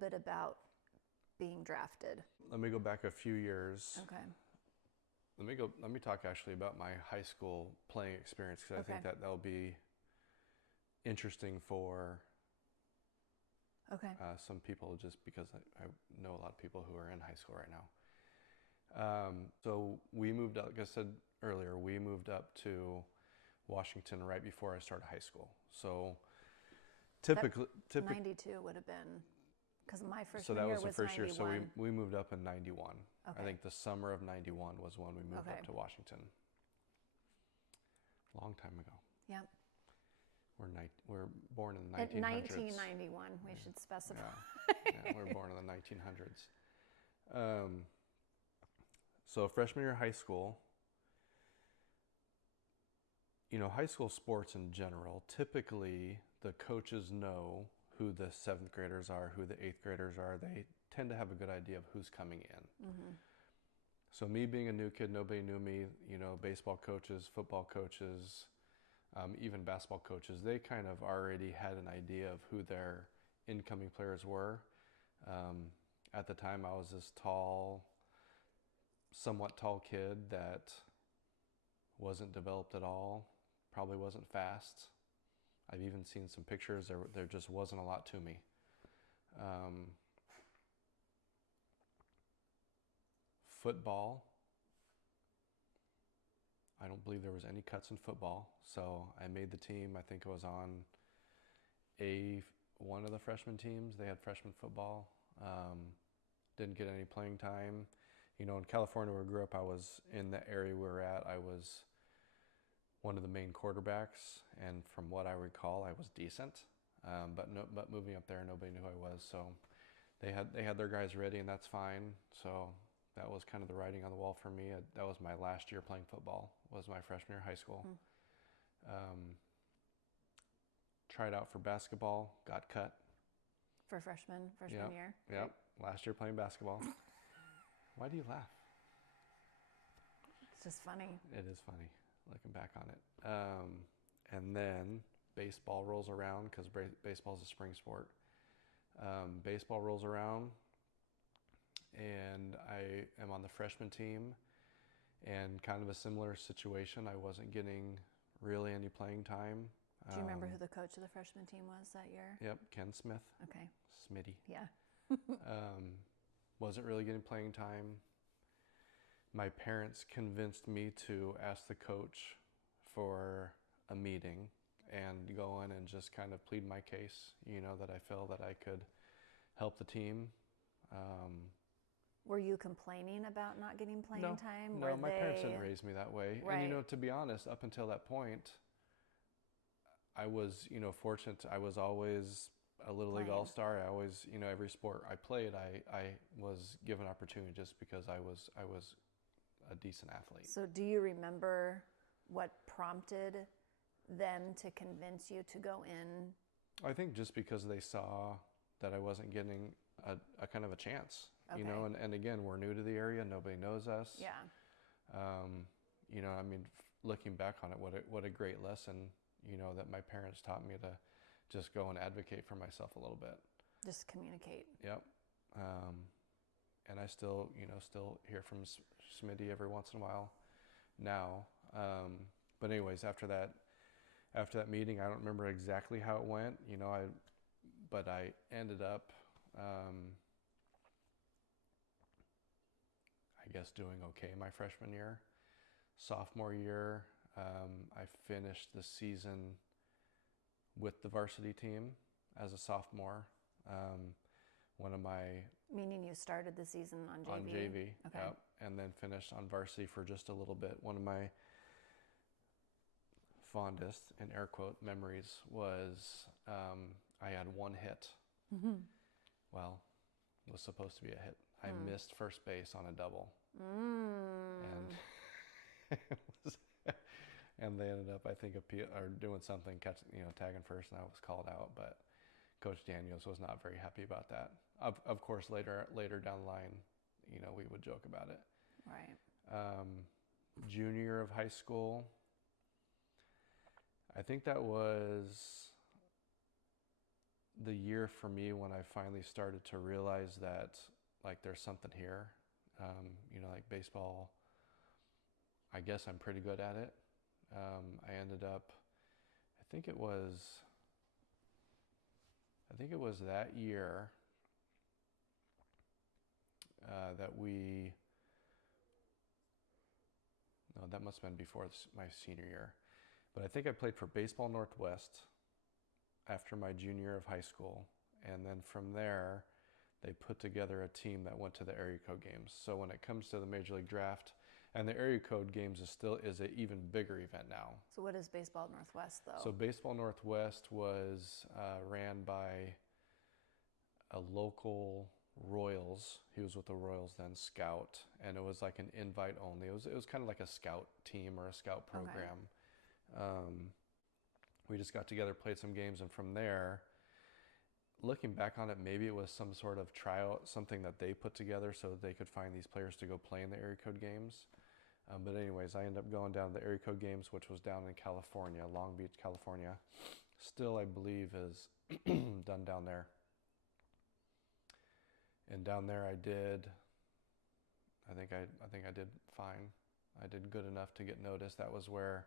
bit about being drafted. Let me go back a few years. Okay. Let me talk actually about my high school playing experience, because I think Okay. that'll be interesting for Okay. some people, just because I know a lot of people who are in high school right now. So we moved up, like I said earlier, we moved up to Washington right before I started high school. So typically 92 would have been, because my so freshman that year was the was first year. 91. So we moved up in 91. Okay. I think the summer of 91 was when we moved Okay. up to Washington. Long time ago. Yep. We're born in the At 1900s. 1991, we should specify. Yeah, we were born in the 1900s. So freshman year of high school, high school sports in general, typically the coaches know who the 7th graders are, who the 8th graders are. They tend to have a good idea of who's coming in. Mm-hmm. So me being a new kid, nobody knew me, baseball coaches, football coaches, even basketball coaches, they kind of already had an idea of who their incoming players were. At the time, I was this somewhat tall kid that wasn't developed at all, probably wasn't fast. I've even seen some pictures, there just wasn't a lot to me. Football, I don't believe there was any cuts in football, so I made the team. I think I was on one of the freshman teams. They had freshman football. Didn't get any playing time. In California where I grew up, I was in the area we were at. I was one of the main quarterbacks, and from what I recall, I was decent. But moving up there, nobody knew who I was, so they had their guys ready, and that's fine. So that was kind of the writing on the wall for me. That was my last year playing football, was my freshman year of high school. Tried out for basketball, got cut. For freshman year? Yep, last year playing basketball. Why do you laugh? It's just funny. It is funny, looking back on it. And then baseball rolls around, because baseball is a spring sport. Baseball rolls around, and I am on the freshman team, and kind of a similar situation. I wasn't getting really any playing time. Do you remember who the coach of the freshman team was that year? Yep, Ken Smith. Okay. Smitty. Yeah. Wasn't really getting playing time. My parents convinced me to ask the coach for a meeting and go in and just kind of plead my case, that I feel that I could help the team. Were you complaining about not getting playing time? No, my parents didn't raise me that way. Right. And, to be honest, up until that point, I was, fortunate. I was always a Little League All-Star. I always, every sport I played, I was given opportunity just because I was a decent athlete. So do you remember what prompted them to convince you to go in? I think just because they saw that I wasn't getting a kind of a chance, Okay. And again, we're new to the area. Nobody knows us. Yeah. Looking back on it, what a great lesson, that my parents taught me to just go and advocate for myself a little bit. Just communicate. Yep. And I still hear from Smitty every once in a while now. But anyways, after that meeting, I don't remember exactly how it went, but I ended up, I guess, doing okay my freshman year. Sophomore year, I finished the season with the varsity team as a sophomore. One of my... Meaning you started the season on JV? On JV, okay. Yep, and then finished on varsity for just a little bit. One of my fondest, in air quote, memories was I had one hit. Mm-hmm. Well, it was supposed to be a hit. I missed first base on a double. And and they ended up, I think, doing something, tagging first, and I was called out. But Coach Daniels was not very happy about that. Of course, later down the line, we would joke about it. Right. Junior year of high school, I think that was the year for me when I finally started to realize that like there's something here. Like baseball, I guess I'm pretty good at it. I ended up, I think it was that year that must have been before my senior year. But I think I played for Baseball Northwest after my junior year of high school. And then from there, they put together a team that went to the area code games. So when it comes to the Major League Draft, and the area code games is an even bigger event now. So what is Baseball Northwest, though? So Baseball Northwest was ran by a local Royals. He was with the Royals then, scout, and it was like an invite only. It was kind of like a scout team or a scout program. Okay. We just got together, played some games, and from there, looking back on it, maybe it was some sort of tryout, something that they put together so that they could find these players to go play in the area code games. But anyways, I ended up going down to the area code games, which was down in California, Long Beach, California. Still, I believe, is done down there. And down there, I think I did fine. I did good enough to get noticed. That was where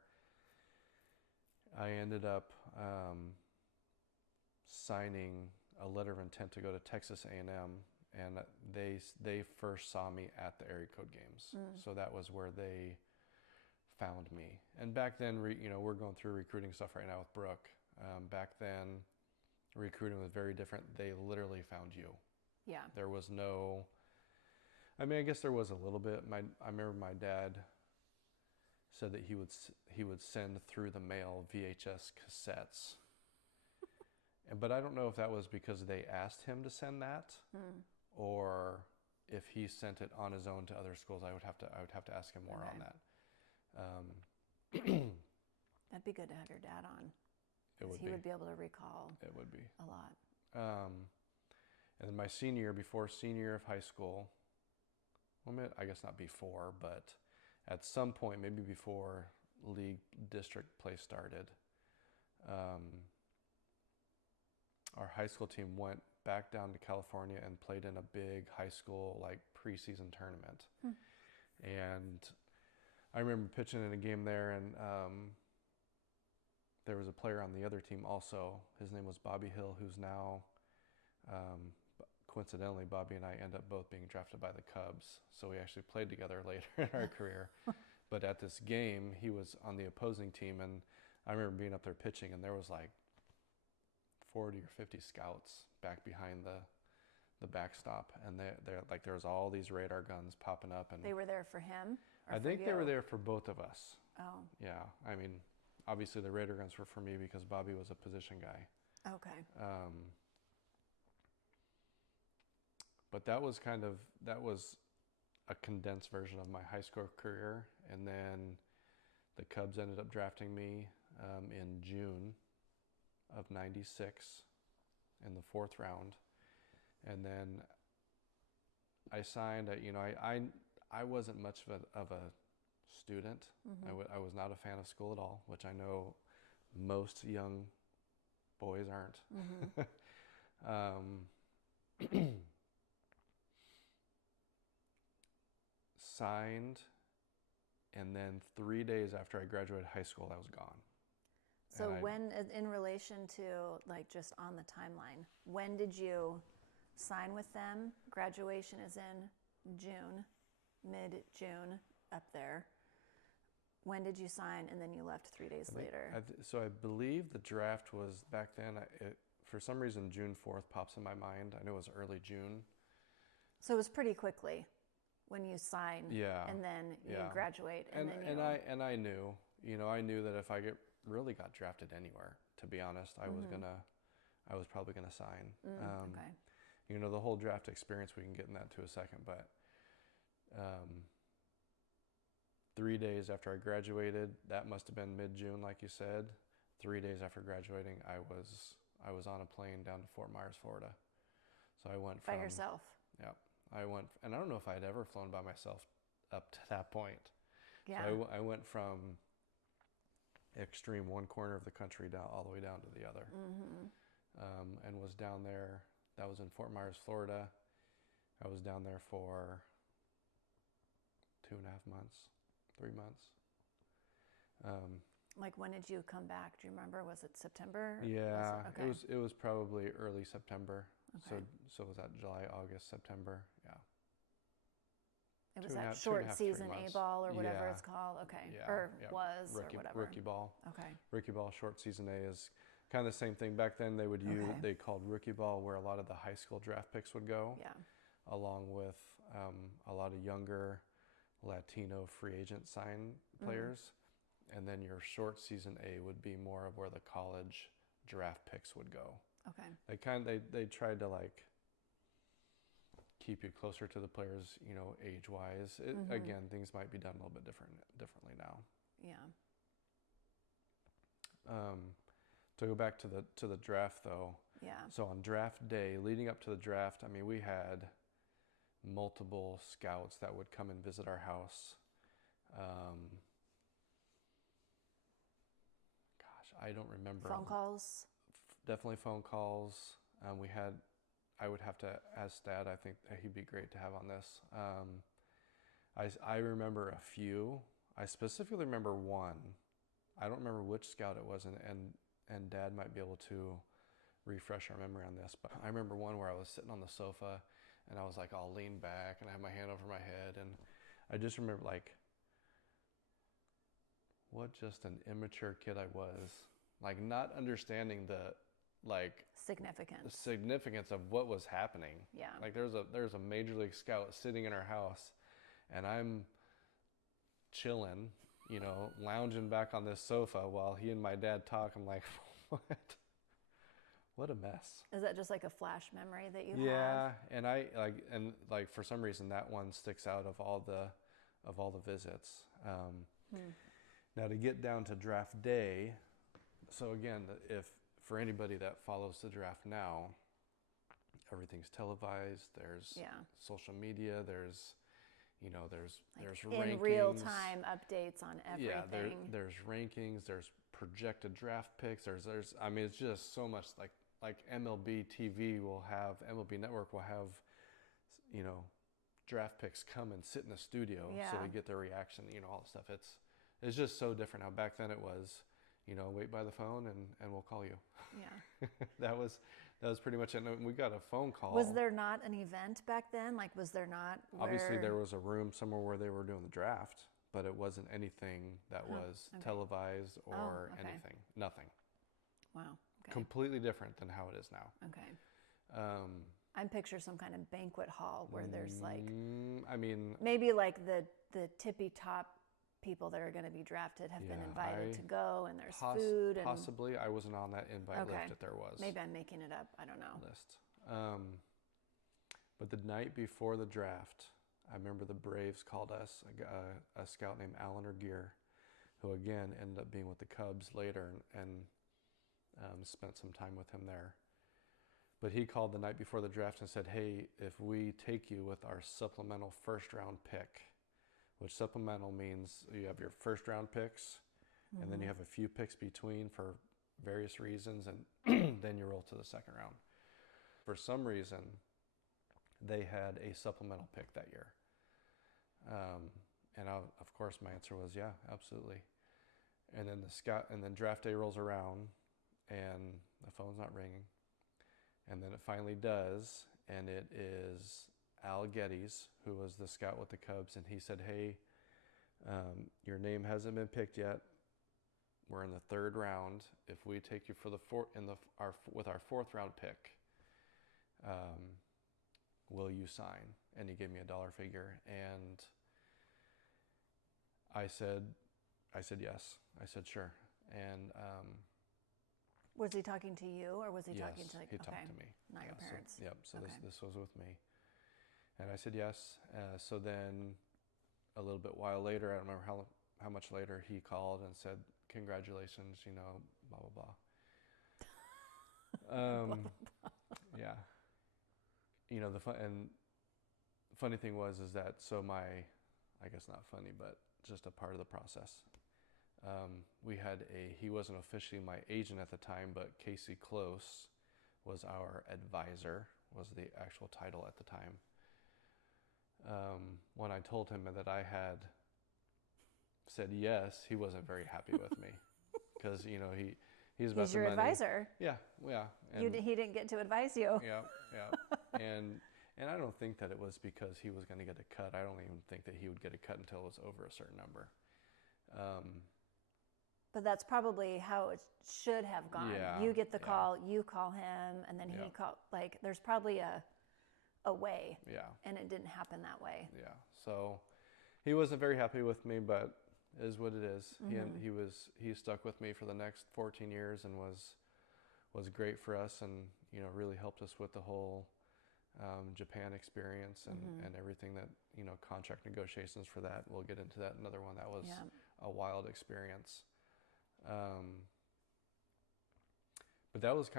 I ended up signing a letter of intent to go to Texas A&M, and they first saw me at the area code games. So that was where they found me. And back then, we're going through recruiting stuff right now with Brooke. Back then, recruiting was very different. They literally found you. Yeah. There was no, I guess there was a little bit. I remember my dad said that he would send through the mail VHS cassettes. But I don't know if that was because they asked him to send that, or if he sent it on his own to other schools. I would have to ask him more on that. That'd be good to have your dad on. It would he would be able to recall. It would be a lot. And then my senior year of high school, I guess not before, but at some point, maybe before league district play started, our high school team went back down to California and played in a big high school like preseason tournament. And I remember pitching in a game there, and there was a player on the other team also. His name was Bobby Hill, who's now, coincidentally, Bobby and I end up both being drafted by the Cubs. So we actually played together later in our career. But at this game, he was on the opposing team, and I remember being up there pitching, and there was like 40 or 50 scouts back behind the backstop, and there was all these radar guns popping up. And they were there for him? I think they were there for both of us. Oh. Yeah. Obviously the radar guns were for me because Bobby was a position guy. Okay. But that was a condensed version of my high school career. And then the Cubs ended up drafting me in June of '96 in the 4th round. And then I signed, I wasn't much of a student. I was not a fan of school at all, which I know most young boys aren't. Signed, and then 3 days after I graduated high school, I was gone. So when, in relation to like just on the timeline, when did you sign with them? Graduation is in June, mid-June up there. When did you sign, and then you left 3 days later? So I believe the draft was back then, for some reason June 4th pops in my mind. I know it was early June. So it was pretty quickly when you sign, and then you graduate, I knew, I knew that if I really got drafted anywhere, to be honest, I was probably gonna sign. Okay. The whole draft experience, we can get in that to a second, but 3 days after I graduated, that must have been mid-June, like you said. 3 days after graduating, I was on a plane down to Fort Myers, Florida. So I went by yourself. Yeah. I went, and I don't know if I'd ever flown by myself up to that point. Yeah. So I went from extreme one corner of the country down all the way down to the other. and was down there. That was in Fort Myers, Florida. I was down there for 2.5 months, 3 months. Like, when did you come back? Do you remember? Was it September? Yeah, Okay. it was probably early September. Okay. So was that July, August, September? Yeah. It was Two and a that half- short 2.5, 3 season A months. ball or whatever Yeah. it's called. Okay. Yeah, Or yeah. was Rookie, or whatever. rookie ball. Okay. Rookie ball, short season A is kind of the same thing. Back then, Okay. they called rookie ball where a lot of the high school draft picks would go, Yeah. along with a lot of younger Latino free agent sign players. And then your short season A would be more of where the college draft picks would go. Okay. They tried to like keep you closer to the players, you know, age wise. Again, things might be done a little bit differently now. Yeah. To go back to the draft though. Yeah. So on draft day, leading up to the draft, I mean, we had multiple scouts that would come and visit our house. I don't remember. Phone calls? Definitely phone calls. I would have to ask Dad. I think he'd be great to have on this. I remember a few. I specifically remember one. I don't remember which scout it was, and Dad might be able to refresh our memory on this. But I remember one where I was sitting on the sofa, and I was like all leaned back, and I had my hand over my head, and I just remember like, what just an immature kid I was. Like not understanding the significance of what was happening. Yeah. Like there's a major league scout sitting in our house, and I'm chilling, you know, lounging back on this sofa while he and my dad talk. I'm like, what a mess. Is that just like a flash memory that you have? Yeah, and I like for some reason that one sticks out of all the visits. Now to get down to draft day, so again, if for anybody that follows the draft now, everything's televised. There's social media. There's rankings. In real time updates on everything. Yeah, there's rankings. There's projected draft picks. There's I mean, it's just so much like MLB TV will have, MLB Network will have, you know, draft picks come and sit in the studio so we get their reaction. You know, all the stuff. It's just so different now. Back then it was, you know, wait by the phone and we'll call you. Yeah. that was pretty much it. And we got a phone call. Was there not an event back then? Like, was there not? Obviously, there was a room somewhere where they were doing the draft, but it wasn't anything that was televised or anything. Nothing. Wow. Okay. Completely different than how it is now. Okay. I'm picturing some kind of banquet hall where there's like, I mean, maybe like the tippy top people that are going to be drafted have been invited to go, and there's food. And possibly, I wasn't on that invite list that there was. Maybe I'm making it up. I don't know. List. But the night before the draft, I remember the Braves called us, a scout named Alan Regier, who again ended up being with the Cubs later and spent some time with him there. But he called the night before the draft and said, hey, if we take you with our supplemental first round pick, which supplemental means you have your first round picks, and then you have a few picks between for various reasons, and then you roll to the second round. For some reason, they had a supplemental pick that year. And of course my answer was, yeah, absolutely. And then draft day rolls around and the phone's not ringing. And then it finally does, and it is Al Geddes, who was the scout with the Cubs, and he said, hey, your name hasn't been picked yet. We're in the third round. If we take you for with our fourth round pick, will you sign? And he gave me a dollar figure, and I said yes. I said sure. And was he talking to you, or was he talking to he talked to me. Not your parents? So this was with me. And I said yes. So then a little bit while later, I don't remember how much later, he called and said, congratulations, you know, blah, blah, blah. Yeah. You know, the funny thing was that, so I guess not funny, but just a part of the process. We had he wasn't officially my agent at the time, but Casey Close, was our advisor, was the actual title at the time. When I told him that I had said yes, he wasn't very happy with me because he's about He's the your money. advisor. Yeah. And He didn't get to advise you. yeah. And I don't think that it was because he was going to get a cut. I don't even think that he would get a cut until it was over a certain number. But that's probably how it should have gone. Yeah, You get the call, you call him, and then he call. Like, there's probably a way. Yeah. And it didn't happen that way. Yeah. So he wasn't very happy with me, but it is what it is. Mm-hmm. He stuck with me for the next 14 years and was great for us, and really helped us with the whole Japan experience and everything that contract negotiations for that. We'll get into that. Another one that was a wild experience. But that was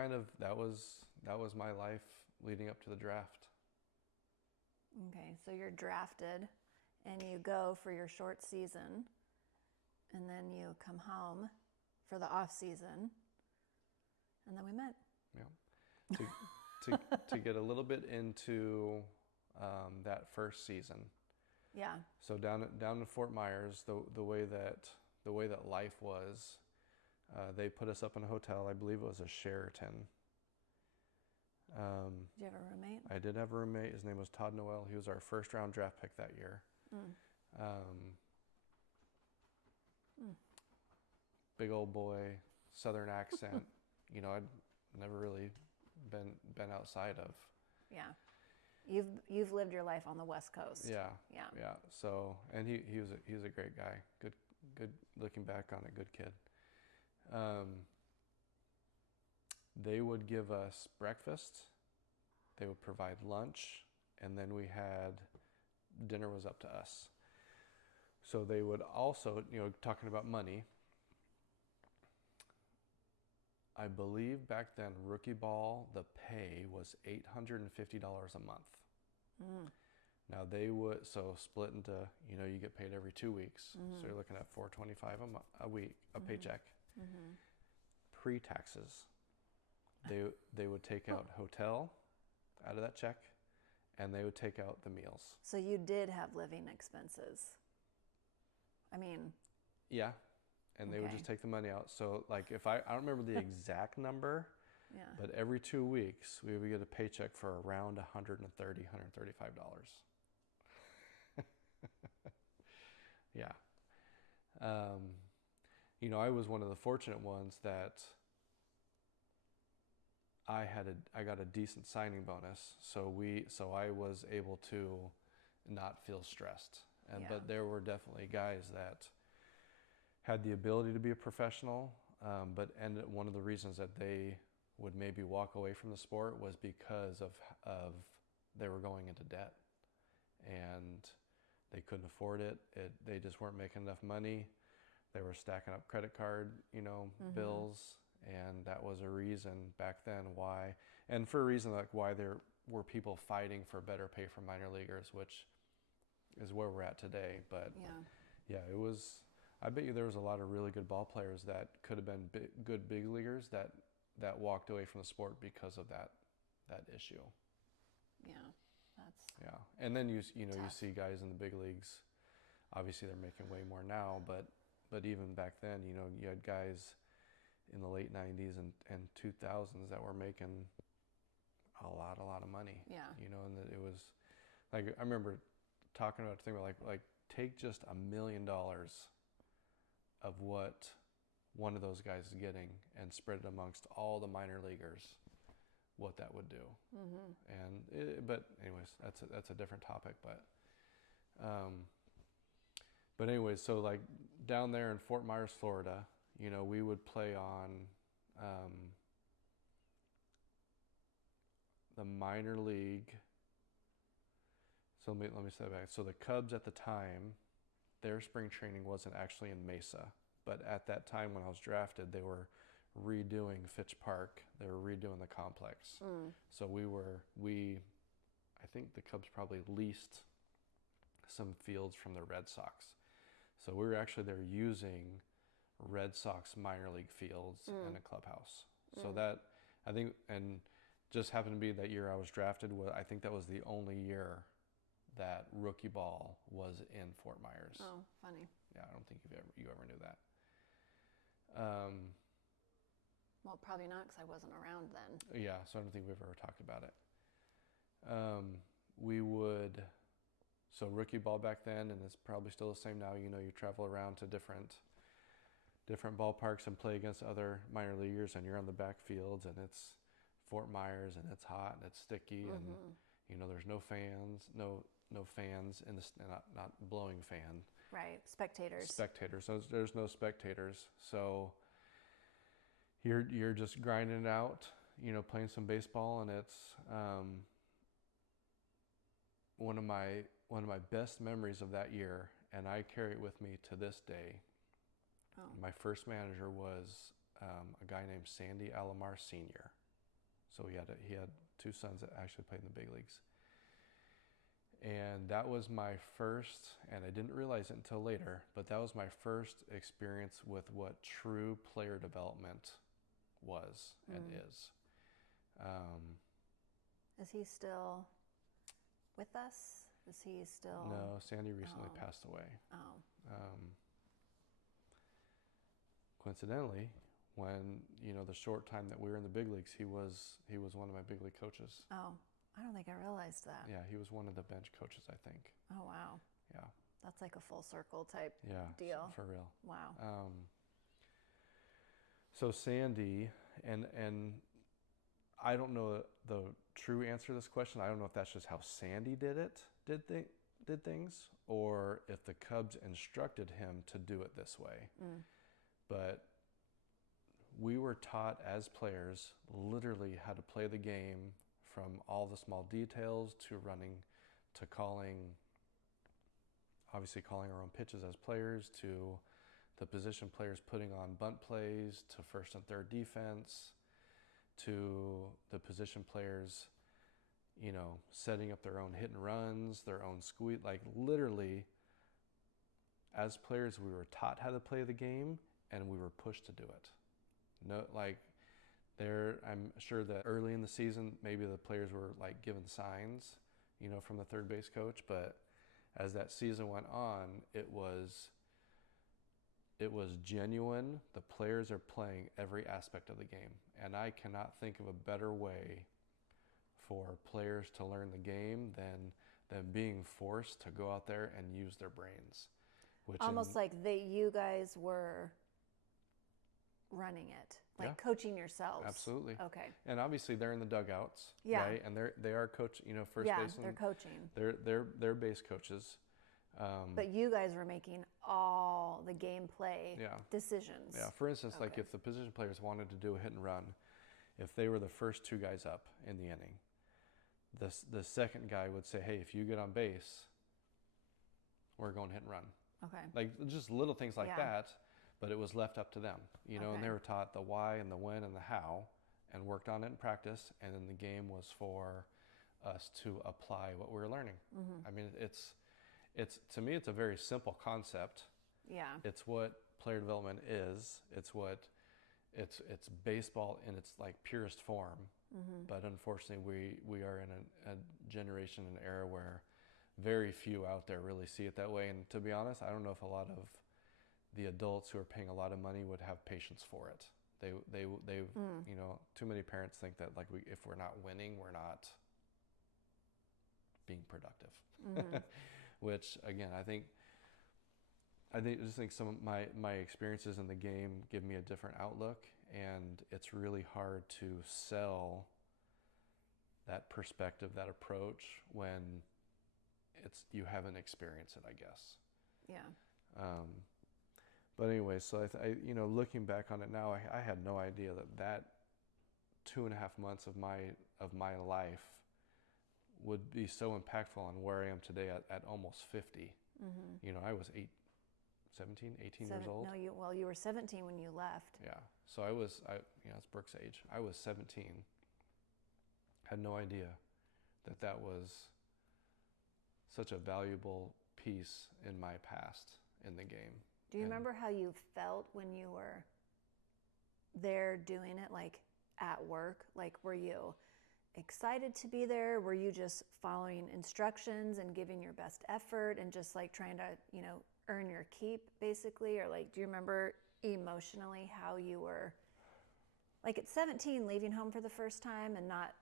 my life leading up to the draft. Okay, so you're drafted, and you go for your short season, and then you come home for the off season, and then we met. Yeah. To get a little bit into that first season. Yeah. So down in Fort Myers, the way that life was, they put us up in a hotel. I believe it was a Sheraton. Did you have a roommate? I did have a roommate. His name was Todd Noel. He was our first round draft pick that year. Big old boy, Southern accent. I'd never really been outside of. Yeah. You've lived your life on the West Coast. Yeah. Yeah. Yeah. So, and he was a great guy. Good looking back on it, good kid. They would give us breakfast, they would provide lunch, and then we had dinner was up to us. So they would also, talking about money, I believe back then rookie ball, the pay was $850 a month. Now they would, so split into, you get paid every 2 weeks. So you're looking at $425 a week, a paycheck. Pre-taxes. They would take out hotel out of that check, and they would take out the meals. So you did have living expenses. I mean. Yeah. And they would just take the money out. So like if I don't remember the exact number, but every 2 weeks we would get a paycheck for around $135. Yeah. I was one of the fortunate ones that I got a decent signing bonus, so I was able to not feel stressed. But there were definitely guys that had the ability to be a professional, and one of the reasons that they would maybe walk away from the sport was because of they were going into debt, and they couldn't afford it. They just weren't making enough money. They were stacking up credit card, bills, and that was a reason back then why, and for a reason like why there were people fighting for better pay for minor leaguers, which is where we're at today. But yeah, it was. I bet you there was a lot of really good ball players that could have been good big leaguers that walked away from the sport because of that issue. Yeah, and then you see guys in the big leagues. Obviously, they're making way more now, but even back then, you had guys in the late 90s and 2000s that were making a lot of money. Yeah. And that it was like I remember talking about a thing where like take just $1 million of what one of those guys is getting and spread it amongst all the minor leaguers, what that would do. But anyways, that's a different topic. But anyways, so like down there in Fort Myers, Florida, we would play on the minor league. So let me step back. So the Cubs at the time, their spring training wasn't actually in Mesa, but at that time when I was drafted, they were redoing Fitch Park. They were redoing the complex. So I think the Cubs probably leased some fields from the Red Sox. So we were actually there using Red Sox minor league fields and a clubhouse. So that, I think, and just happened to be that year I was drafted. I think that was the only year that rookie ball was in Fort Myers. Oh, funny. Yeah, I don't think you ever knew that. Well, probably not because I wasn't around then. Yeah, so I don't think we've ever talked about it. So rookie ball back then, and it's probably still the same now. You travel around to different ballparks and play against other minor leaguers, and you're on the backfields, and it's Fort Myers, and it's hot, and it's sticky, and there's no fans, no fans in the not blowing fan. Right, spectators. So there's no spectators. So you're just grinding it out, playing some baseball, and it's one of my best memories of that year, and I carry it with me to this day. Oh. My first manager was a guy named Sandy Alomar Sr. So he had two sons that actually played in the big leagues. And that was my first, and I didn't realize it until later, but that was my first experience with what true player development was and is. Is he still with us? Is he still? No, Sandy recently passed away. Oh. Coincidentally, when the short time that we were in the big leagues, he was one of my big league coaches. Oh, I don't think I realized that. Yeah, he was one of the bench coaches, I think. Oh, wow. Yeah. That's like a full circle type deal. For real. Wow. So Sandy, and I don't know the true answer to this question. I don't know if that's just how Sandy did things, or if the Cubs instructed him to do it this way. But we were taught as players literally how to play the game, from all the small details to running, to obviously calling our own pitches as players, to the position players putting on bunt plays, to first and third defense, to the position players, setting up their own hit and runs, their own squeeze. Like literally, as players, we were taught how to play the game, and we were pushed to do it. I'm sure that early in the season, maybe the players were like given signs, from the third base coach. But as that season went on, it was genuine. The players are playing every aspect of the game, and I cannot think of a better way for players to learn the game than being forced to go out there and use their brains. Almost like you guys were running it, like coaching yourselves. Absolutely. Okay. And obviously they're in the dugouts, right? And they are first baseman. Yeah, they're coaching. They're base coaches. But you guys were making all the gameplay decisions. Yeah. For instance, like if the position players wanted to do a hit and run, if they were the first two guys up in the inning, the second guy would say, "Hey, if you get on base, we're going hit and run." Okay. Like just little things like that. But it was left up to them, and they were taught the why and the when and the how, and worked on it in practice. And then the game was for us to apply what we were learning. I mean, it's to me, it's a very simple concept. Yeah. It's what player development is. It's baseball in its like purest form. But unfortunately, we are in a generation, an era where very few out there really see it that way. And to be honest, I don't know if a lot of the adults who are paying a lot of money would have patience for it. They too many parents think that like if we're not winning, we're not being productive. Which again, I just think some of my experiences in the game give me a different outlook, and it's really hard to sell that perspective, that approach, when you haven't experienced it, I guess. Yeah. But anyway, so I looking back on it now, I had no idea that 2.5 months of my life would be so impactful on where I am today at almost 50. I was 18 years old. No, you were 17 when you left. Yeah. So it's Brooke's age. I was 17. Had no idea that was such a valuable piece in my past in the game. Do you remember how you felt when you were there doing it, like at work? Like, were you excited to be there? Were you just following instructions and giving your best effort and just like trying to, earn your keep basically? Or like, do you remember emotionally how you were like at 17 leaving home for the first time and not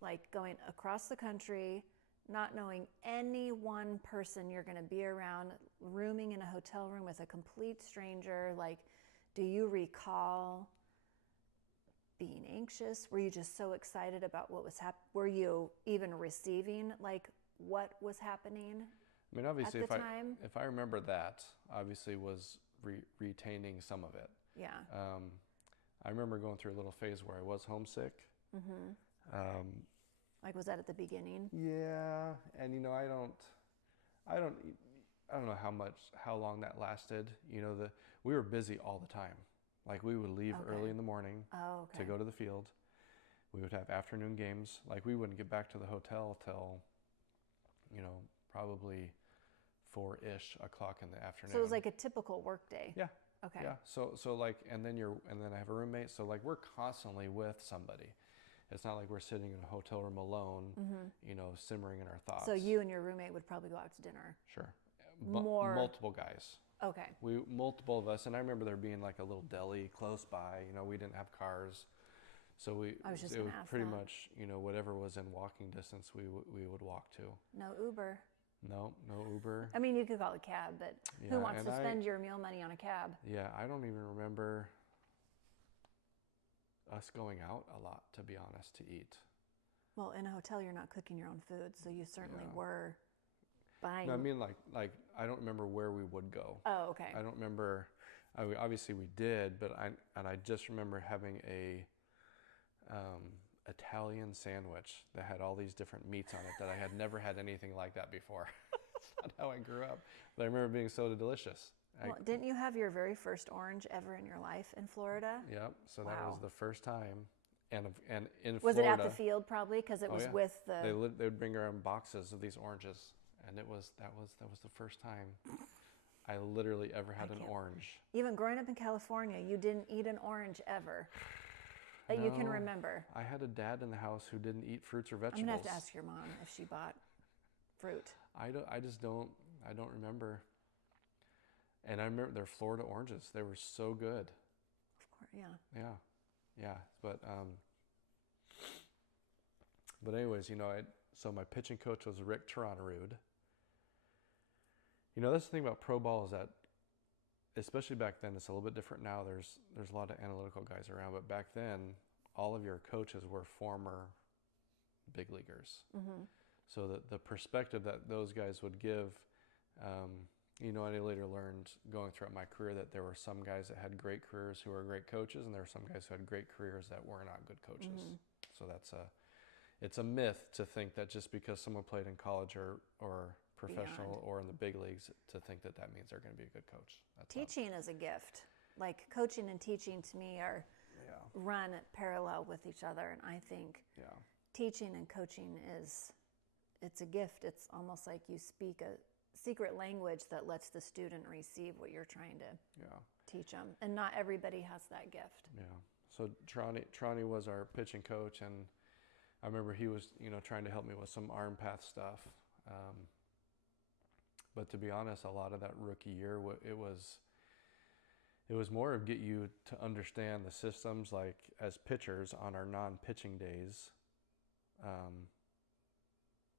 like going across the country, not knowing any one person you're going to be around, rooming in a hotel room with a complete stranger? Like, do you recall being anxious? Were you just so excited about what was happening? Were you even receiving like what was happening? I mean, obviously, at the time? if I remember that, obviously was retaining some of it. Yeah. I remember going through a little phase where I was homesick. Like, was that at the beginning? Yeah, and I don't know how long that lasted. We were busy all the time. Like, we would leave early in the morning to go to the field. We would have afternoon games. Like, we wouldn't get back to the hotel till, probably 4-ish o'clock in the afternoon. So it was like a typical work day. Yeah. Okay. Yeah. So like, and then I have a roommate. So like, we're constantly with somebody. It's not like we're sitting in a hotel room alone, simmering in our thoughts. So you and your roommate would probably go out to dinner. Sure. Multiple guys. Okay. Multiple of us, and I remember there being like a little deli close by. We didn't have cars, so it was pretty much whatever was in walking distance we would walk to. No Uber. No Uber. I mean, you could call a cab, but who wants to spend your meal money on a cab? Yeah, I don't even remember us going out a lot, to be honest, to eat. Well, in a hotel, you're not cooking your own food, so you certainly were buying. No, I mean, like I don't remember where we would go. Oh, okay. I don't remember. Obviously, we did, but I just remember having a Italian sandwich that had all these different meats on it that I had never had anything like that before. That's not how I grew up, but I remember being so delicious. Well, didn't you have your very first orange ever in your life in Florida? Yep. So that was the first time, and in Florida. Was it at the field probably? Because it was with the. They would bring around boxes of these oranges, and that was the first time I literally ever had an orange. Even growing up in California, you didn't eat an orange ever that you can remember. I had a dad in the house who didn't eat fruits or vegetables. I'm gonna have to ask your mom if she bought fruit. I don't remember. And I remember they're Florida oranges. They were so good. Of course, yeah. Yeah. But anyways, so my pitching coach was Rick Torontarud. That's the thing about pro ball is that, especially back then, it's a little bit different now. There's a lot of analytical guys around, but back then, all of your coaches were former big leaguers. Mm-hmm. So the perspective that those guys would give, I later learned going throughout my career that there were some guys that had great careers who were great coaches, and there were some guys who had great careers that were not good coaches. Mm-hmm. So it's a myth to think that just because someone played in college or professional or in the big leagues to think that means they're going to be a good coach. Teaching is a gift. Like coaching and teaching to me are run parallel with each other, and I think teaching and coaching it's a gift. It's almost like you speak a secret language that lets the student receive what you're trying to teach them, and not everybody has that gift. Yeah. So Tronny was our pitching coach, and I remember he was trying to help me with some arm path stuff. But to be honest, a lot of that rookie year, it was more of get you to understand the systems. Like as pitchers on our non-pitching days,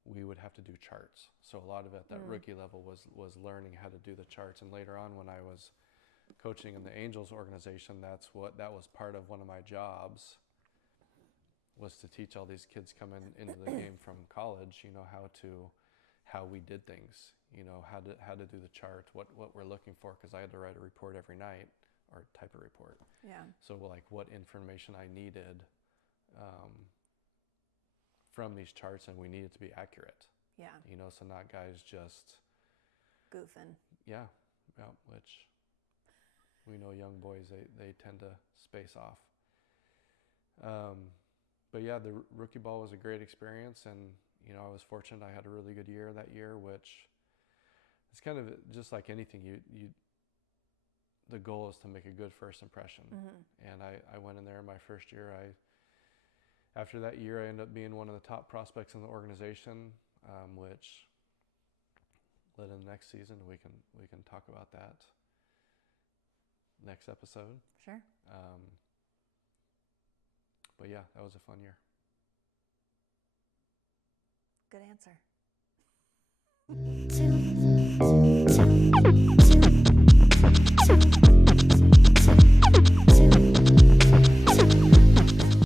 we would have to do charts. So a lot of it at that rookie level was learning how to do the charts. And later on, when I was coaching in the Angels organization, that was part of one of my jobs, was to teach all these kids coming into the game from college, how we did things, how to do the charts, what we're looking for, because I had to write a report every night or type a report. Yeah. So like what information I needed from these charts, and we needed to be accurate. Yeah. So not guys just goofing. Yeah, which we know young boys, they tend to space off. But yeah, the rookie ball was a great experience, and I was fortunate. I had a really good year that year, which it's kind of just like anything. The goal is to make a good first impression. Mm-hmm. And I went in there my first year. after that year, I ended up being one of the top prospects in the organization, which led in the next season. We can talk about that next episode. Sure. But yeah, that was a fun year. Good answer.